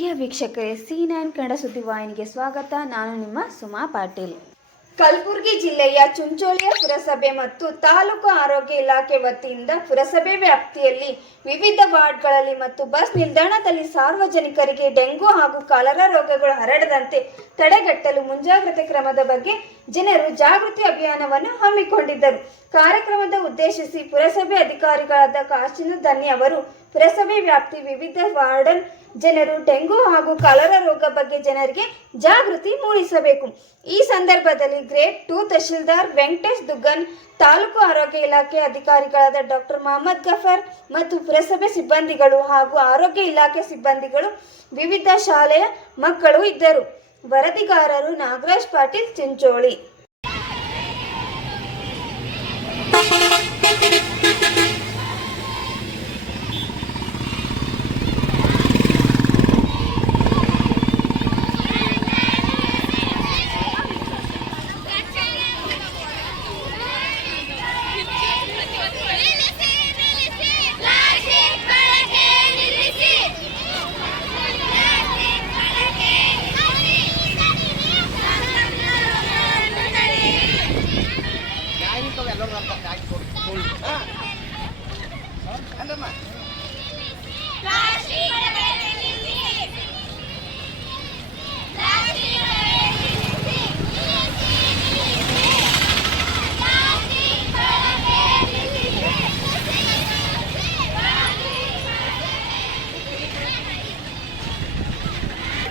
ಪ್ರಿಯ ವೀಕ್ಷಕರೇ, C9 ಕನ್ನಡ ಸುದ್ದಿವಾಹಿನಿಗೆ ಸ್ವಾಗತ. ನಾನು ನಿಮ್ಮ ಸುಮಾ ಪಾಟೀಲ್. ಕಲಬುರಗಿ ಜಿಲ್ಲೆಯ ಚುಂಚೋಳಿಯ ಪುರಸಭೆ ಮತ್ತು ತಾಲೂಕು ಆರೋಗ್ಯ ಇಲಾಖೆ ವತಿಯಿಂದ ಪುರಸಭೆ ವ್ಯಾಪ್ತಿಯಲ್ಲಿ ವಿವಿಧ ವಾರ್ಡ್ಗಳಲ್ಲಿ ಮತ್ತು ಬಸ್ ನಿಲ್ದಾಣದಲ್ಲಿ ಸಾರ್ವಜನಿಕರಿಗೆ ಡೆಂಗು ಹಾಗೂ ಕಾಲರಾ ರೋಗಗಳು ಹರಡದಂತೆ ತಡೆಗಟ್ಟಲು ಮುಂಜಾಗ್ರತೆ ಕ್ರಮದ ಬಗ್ಗೆ ಜನರು ಜಾಗೃತಿ ಅಭಿಯಾನವನ್ನು ಹಮ್ಮಿಕೊಂಡಿದ್ದರು. ಕಾರ್ಯಕ್ರಮದ ಉದ್ದೇಶಿಸಿ ಪುರಸಭೆ ಅಧಿಕಾರಿಗಳಾದ ಕಾಶಿನ ಧನ್ಯ ಅವರು ಪುರಸಭೆ ವ್ಯಾಪ್ತಿ ವಿವಿಧ ವಾರ್ಡನ್ ಜನರು ಡೆಂಗು ಹಾಗೂ ಕಾಲರಾ ರೋಗ ಬಗ್ಗೆ ಜನರಿಗೆ ಜಾಗೃತಿ ಮೂಡಿಸಬೇಕು. ಈ ಸಂದರ್ಭದಲ್ಲಿ ಗ್ರೇಡ್ 2 ತಹಶೀಲ್ದಾರ್ ವೆಂಕಟೇಶ್ ದುಗ್ಗನ್, ತಾಲೂಕು ಆರೋಗ್ಯ ಇಲಾಖೆ ಅಧಿಕಾರಿಗಳಾದ ಡಾಕ್ಟರ್ ಮೊಹಮ್ಮದ್ ಗಫರ್ ಮತ್ತು ಪುರಸಭೆ ಸಿಬ್ಬಂದಿಗಳು ಹಾಗೂ ಆರೋಗ್ಯ ಇಲಾಖೆ ಸಿಬ್ಬಂದಿಗಳು, ವಿವಿಧ ಶಾಲೆಯ ಮಕ್ಕಳು ಇದ್ದರು. ವರದಿಗಾರರು ನಾಗರಾಜ್ ಪಾಟೀಲ್, ಚಿಂಚೋಳಿ.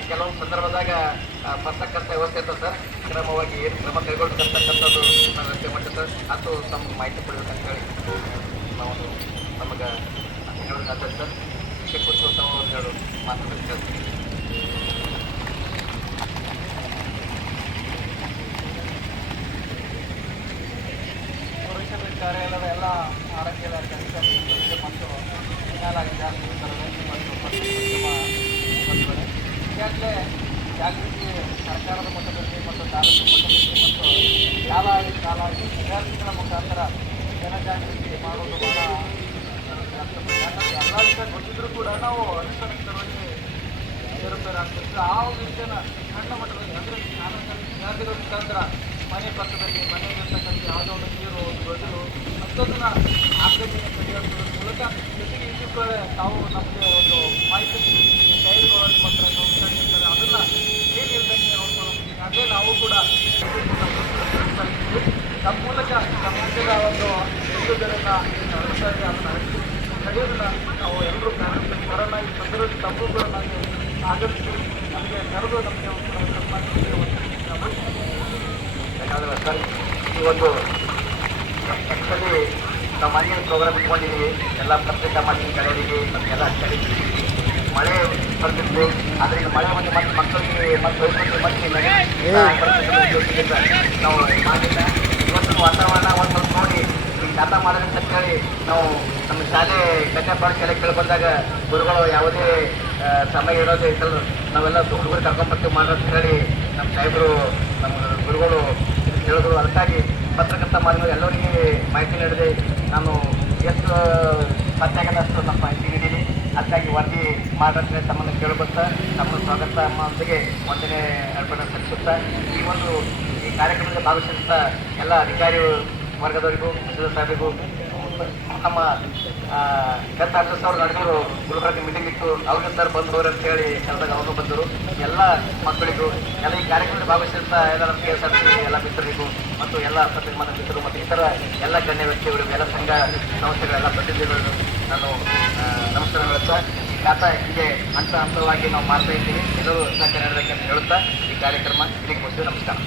ಕೆಲವೊಂದು ಸಂದರ್ಭದಾಗ ಬರ್ತಕ್ಕಂಥ ವ್ಯವಸ್ಥೆ ಇರ್ತದೆ ಸರ್. ಕ್ರಮವಾಗಿ ಏನು ಕ್ರಮ ಕೈಗೊಳ್ತಕ್ಕಂಥದ್ದು ವ್ಯವಸ್ಥೆ ಮಾಡಿ ಸರ್. ಅದು ತಮ್ಮ ಮಾಹಿತಿ ಕೊಡಬೇಕಂತ ಹೇಳಿ ನಾವು ನಮಗೆ ಹೇಳೋದಾಗ್ತದೆ ಸರ್. ವಿಷಯ ಕುರಿತು ತಾವು ಹೇಳು ಮಾತಾಡ್ತೀವಿ. ಪುರಸಭೆ ಕಾರ್ಯಾಲಯದ ಎಲ್ಲ ಆರೋಗ್ಯ ಇಲಾಖೆ ಅಧಿಕಾರಿಗಳು ಮತ್ತು ಈಗಾಗಲೇ ಜಾಗೃತಿ ಸರ್ಕಾರದ ಮಟ್ಟದಲ್ಲಿ ಮತ್ತು ತಾಲೂಕು ಮಟ್ಟದಲ್ಲಿ ಮತ್ತು ಕಾಲಾಗಿ ವಿದ್ಯಾರ್ಥಿಗಳ ಮುಖಾಂತರ ಜನಜಾಗೃತಿ ಮಾಡೋದು ಬಹಳ ಎಲ್ಲ ವಿಷಯ ಗೊತ್ತಿದ್ರೂ ಕೂಡ ನಾವು ಅನುಷ್ಠಾನಕ್ಕೆ ಇರುತ್ತಾರೆ ಆಗ್ತದೆ. ಆ ಒಂದು ವಿಷಯನ ಸಣ್ಣ ಮಟ್ಟದಲ್ಲಿ ಅಂದರೆ ವಿದ್ಯಾರ್ಥಿಗಳ ಮುಖಾಂತರ ಮನೆ ಪಕ್ಕದಲ್ಲಿ ಮನೆಯಲ್ಲಿರ್ತಕ್ಕಂಥ ಯಾವುದೋ ಒಂದು ನೀರು, ಒಂದು ಗದುರು ಅಂಥದ್ದನ್ನು ಆಕರ್ಷಣೆ ತೆಗೆಯೋದ್ರ ಮೂಲಕ ಜೊತೆಗೆ ಇದಕ್ಕೆ ತಾವು ನಮಗೆ ಒಂದು ಮಾಹಿತಿ ಕೈಗೊಳ್ಳುವ ಮಾತ್ರ ಸಂಸ್ಥೆಗಳಿರ್ತಾರೆ, ಅದನ್ನು ಏನಿಲ್ಲದಂಗೆ ನೋಡ್ಕೊಳ್ಳೋದು. ಅದೇ ನಾವು ಕೂಡ ನಮ್ಮ ಮೂಲಕ ಸಮಾಜದ ಒಂದು ಹಿಂದೂಗಳನ್ನು ಅದನ್ನು ನಡೆಯೋದನ್ನ ನಾವು ಎಲ್ಲರೂ ಕೊರೋನಾ ಈ ಸಂದರ್ಭದಲ್ಲಿ ತಪ್ಪುಗಳನ್ನಾಗಿ ಆಗಮಿಸಿ ನಮಗೆ ಕರೆದು ನಮಗೆ ಧನ್ಯವಾದಗಳು ಸರ್. ಈ ಒಂದು ಆ್ಯಕ್ಚುಲಿ ನಾವು ಮನೆಯಲ್ಲಿ ಪ್ರೋಗ್ರಾಮ್ ಇಟ್ಕೊಂಡಿದ್ದೀವಿ. ಎಲ್ಲ ಪತ್ರಿಕಾ ಮಾಧ್ಯಮ ಕಡೆಯವರಿಗೆ ಮತ್ತು ಎಲ್ಲ ಅಧಿಕಾರಿಗಳಿಗೆ ಮಳೆ ಬರ್ತಿತ್ತು. ಆದರೆ ಈಗ ಮಳೆ ಬಂದು ಮತ್ತೆ ಮಕ್ಕಳಿಗೆ ಮತ್ತು ವಯಸ್ಸಿಗೆ ಮತ್ತೆ ನಾವು ಮಾಡಿಲ್ಲ. ಇವತ್ತು ವಾತಾವರಣ ಒಂದು ಸ್ವಲ್ಪ ನೋಡಿ ಈ ಜಾತ ಮಾಡೋದಂತ ಹೇಳಿ ನಾವು ನಮ್ಮ ಶಾಲೆ ಕನ್ಯಾಪಾಠ ಶಾಲೆ ಕೇಳಿ ಬಂದಾಗ ಗುರುಗಳು ಯಾವುದೇ ಸಮಯ ಇರೋದು ಇದ್ದಲ್ಲ, ನಾವೆಲ್ಲ ಹುಡುಗರು ಕರ್ಕೊಂಡ್ಬರ್ತೀವಿ ಮಾಡೋದು ಹೇಳಿ ನಮ್ಮ ಸಾಹೇಬರು ನಮ್ಮ ಗುರುಗಳು ಹೇಳಿದ್ರು. ಅದಕ್ಕಾಗಿ ಪತ್ರಕರ್ತ ಮಾಧ್ಯಮ ಎಲ್ಲರಿಗೆ ಮಾಹಿತಿ ನೀಡಿದೆ. ನಾನು ಎಷ್ಟು ಸಾಧ್ಯ ಆಗದಷ್ಟು ನಮ್ಮ ಮಾಹಿತಿ ನೀಡೀನಿ. ಅದಕ್ಕಾಗಿ ವರದಿ ಮಾಡೋದ್ರೆ ತಮ್ಮನ್ನು ಕೇಳ್ಕೊತಾ ತಮ್ಮನ್ನು ಸ್ವಾಗತ ನಮ್ಮೊಂದಿಗೆ ಒಂದನೇ ಅರ್ಪಣೆ ಸಲ್ಲಿಸುತ್ತಾ ಈ ಕಾರ್ಯಕ್ರಮದಲ್ಲಿ ಭಾಗವಹಿಸಿದ ಎಲ್ಲ ಅಧಿಕಾರಿ ವರ್ಗದವರಿಗೂ, ಸಾಹೇಬರಿಗೂ, ನಮ್ಮ ಗತ 10 ಸಾವಿರ ನಡೆದರು ಗುಲ್ಬರ್ಗ ಮೀಟಿಂಗ್ ಇತ್ತು, ಅವ್ರಿಗೆ ಸರ್ ಬಂದು ಹೋಗ್ರಿ ಅಂತ ಹೇಳಿ ಕರೆದಾಗ ಅವರು ಬಂದರು. ಎಲ್ಲ ಮಕ್ಕಳಿಗೂ ಎಲ್ಲ ಈ ಕಾರ್ಯಕ್ರಮದಲ್ಲಿ ಭಾಗವಹಿಸಿದ ಎಲ್ಲ ನಮ್ಮ KSRTC ಎಲ್ಲ ಮಿತ್ರರಿಗೂ ಮತ್ತು ಎಲ್ಲ ಪತ್ರಿಕಾ ಮಿತ್ರರು ಮತ್ತು ಇತರ ಎಲ್ಲ ಗಣ್ಯ ವ್ಯಕ್ತಿಗಳಿಗೂ, ಎಲ್ಲ ಸಂಘ ಸಂಸ್ಥೆಗಳೆಲ್ಲ ಪ್ರತಿನಿಧಿಗಳು ನಾನು ನಮಸ್ಕಾರ ಹೇಳುತ್ತಾ ಈ ಖಾತಾ ಹೀಗೆ ಹಂತವಾಗಿ ನಾವು ಮಾಡ್ತಾ ಇದ್ದೀವಿ. ಎಲ್ಲರೂ ಸಹಕಾರ ನೀಡಬೇಕಂತ ಹೇಳುತ್ತಾ ಈ ಕಾರ್ಯಕ್ರಮ ಇಲ್ಲಿಗೆ ಮುಗಿಸಿ ನಮಸ್ಕಾರ.